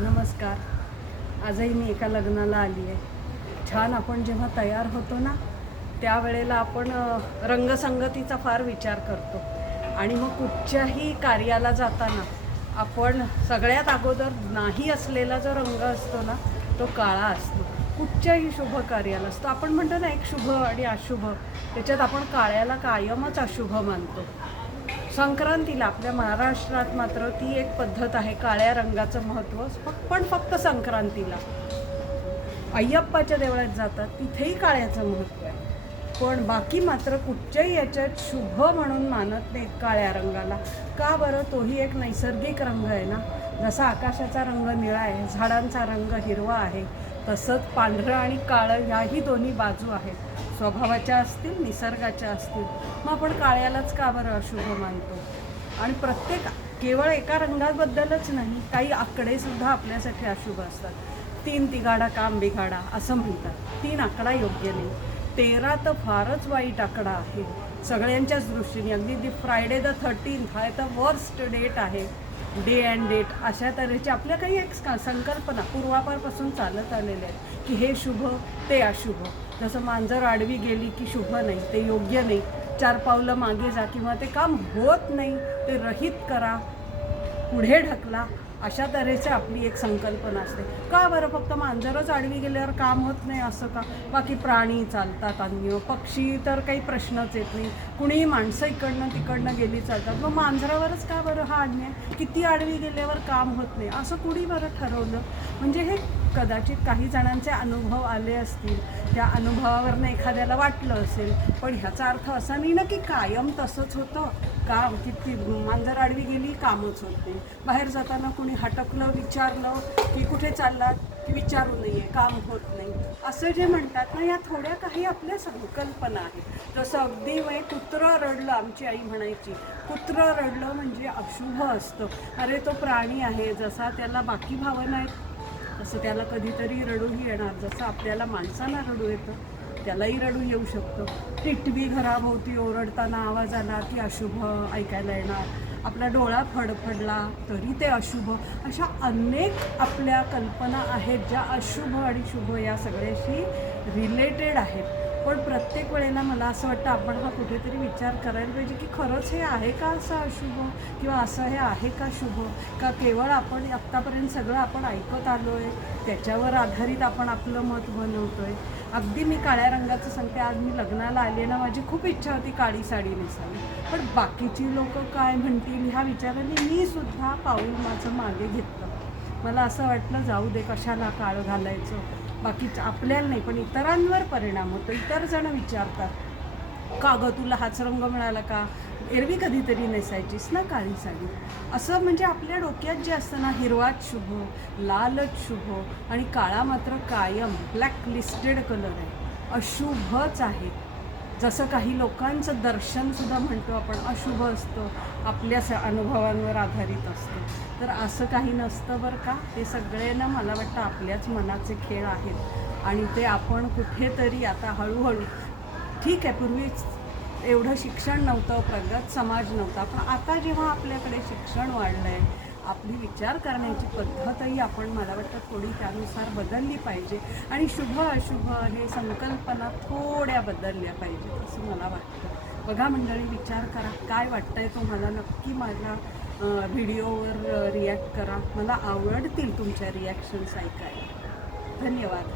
नमस्कार. आजही मी एका लग्नाला आली आहे. छान आपण जेव्हा तयार होतो ना त्यावेळेला आपण रंगसंगतीचा फार विचार करतो आणि मग कुठच्याही कार्याला जाताना आपण सगळ्यात अगोदर नाही असलेला जो रंग असतो ना तो काळा असतो. कुठच्याही शुभ कार्याला असतो. आपण म्हणतो ना एक शुभ आणि अशुभ, त्याच्यात आपण काळ्याला कायमच अशुभ मानतो. संक्रांतीला आपल्या महाराष्ट्रात मात्र ती एक पद्धत आहे काळ्या रंगाचं महत्त्व. पण फक्त संक्रांतीला अय्यप्पाच्या देवळात जातात तिथेही काळ्याचं महत्त्व आहे. पण बाकी मात्र कुठच्याही याच्यात शुभ म्हणून मानत नाहीत काळ्या रंगाला. का बरं? तोही एक नैसर्गिक रंग आहे ना. जसा आकाशाचा रंग निळा आहे, झाडांचा रंग हिरवा आहे, तसंच पांढरं आणि काळं ह्याही दोन्ही बाजू आहेत. स्वभावाच्या असतील, निसर्गाच्या असतील. मग आपण काळ्यालाच का बरं अशुभ मानतो? आणि प्रत्येक केवळ एका रंगाबद्दलच नाही, काही आकडेसुद्धा आपल्यासाठी अशुभ असतात. 3 तिघाडा काम बिघाडा असं म्हणतात. 3 आकडा योग्य नाही. 13 तर फारच वाईट आकडा आहे सगळ्यांच्याच दृष्टीने. अगदी फ्रायडे द 13th हा तर वर्स्ट डेट आहे. डे अँड डेट अशा तऱ्हेची आपल्या काही एक संकल्पना पूर्वापारपासून चालत आलेल्या आहेत की हे शुभ ते अशुभ. जसं मांजर आडवी गेली की शुभ नाही, ते योग्य नाही, 4 पावलं मागे जा, किंवा ते काम होत नाही ते रहित करा, पुढे ढकला, अशा तऱ्हेची आपली एक संकल्पना असते. का बरं? फक्त मांजरच आडवी गेल्यावर काम होत नाही असं का? बाकी प्राणी चालतात, अन्य पक्षी तर काही प्रश्नच येत नाही. कुणीही माणसं इकडनं तिकडनं गेली चालतात. मग मांजरावरच का बरं हा अन्याय? किती आडवी गेल्यावर काम होत नाही असं कुणी बरं ठरवलं? म्हणजे हे कदाचित काही जणांचे अनुभव आले असतील, त्या अनुभवावरनं एखाद्याला वाटलं असेल. पण ह्याचा अर्थ असा नाही ना की कायम तसंच होतं. काम किती मांजर आडवी गेली कामच होत नाही. बाहेर जाताना कुणी हटकलं, विचारलं की कुठे चाललात की विचारू नये, काम होत नाही असं जे म्हणतात ना, या थोड्या काही आपल्या संकल्पना आहेत. जसं अगदी कुत्रं रडलं, आमची आई म्हणायची कुत्रं रडलं म्हणजे अशुभ असतं. अरे तो प्राणी आहे, जसा त्याला बाकी भावना आहेत तसं त्याला कधीतरी रडूही येणार. जसं आपल्याला माणसांना रडू येतं त्यालाही रडू येऊ शकतं. टिटवी घराभोवती ओरडताना आवाज आला की अशुभ ऐकायला येणार. आपला डोळा फडफडला तरी ते अशुभ. अशा अनेक आपल्या कल्पना आहेत ज्या अशुभ आणि शुभ या सगळ्याशी रिलेटेड आहेत. पण प्रत्येक वेळेला मला असं वाटतं आपण हा कुठेतरी विचार करायला पाहिजे की खरंच हे आहे का असं अशुभ, किंवा असं हे आहे का शुभ? का केवळ आपण आत्तापर्यंत सगळं आपण ऐकत आलो आहे त्याच्यावर आधारित आपण आपलं मत बनवतो आहे? अगदी मी काळ्या रंगाचं सांगते. आज मी लग्नाला आले ना, माझी खूप इच्छा होती काळी साडी नेसावी. पण बाकीची लोक काय म्हणतील ह्या विचाराने मी सुद्धा पाऊल माझं मागे घेतलं. मला असं वाटलं जाऊ दे, कशाला काळं घालायचं. बाकी आपल्याला नाही पण इतरांवर परिणाम होतो. इतर जण विचारतात का गं तुला हाच रंग मिळाला का? एरवी कधीतरी नेसायचीस ना काळी साडी. असं म्हणजे आपल्या डोक्यात जे असतं ना, हिरवाच शुभ, लालच शुभ आणि काळा मात्र कायम ब्लॅक लिस्टेड कलर आहे, अशुभच आहे. जसं काही लोकांचं दर्शनसुद्धा म्हणतो आपण अशुभ असतं, आपल्या अनुभवांवर आधारित असतं. तर असं काही नसतं बरं का. ते सगळ्यांना मला वाटतं आपल्याच मनाचे खेळ आहेत आणि ते आपण कुठेतरी आता हळूहळू, ठीक आहे पूर्वीच एवढं शिक्षण नव्हतं, प्रगत समाज नव्हता, पण आता जेव्हा आपल्याकडे शिक्षण वाढलं आहे, आपली विचार करण्याची पद्धतही आपण मला वाटतं थोडी त्यानुसार बदलली पाहिजे आणि शुभ अशुभ हे संकल्पना थोड्या बदलल्या पाहिजेत असं मला वाटतं. बघा मंडळी, विचार करा काय वाटतं आहे तुम्हाला. नक्की माझ्या व्हिडिओवर रिॲक्ट करा. मला आवडतील तुमच्या रिॲक्शन्स ऐकायला. धन्यवाद.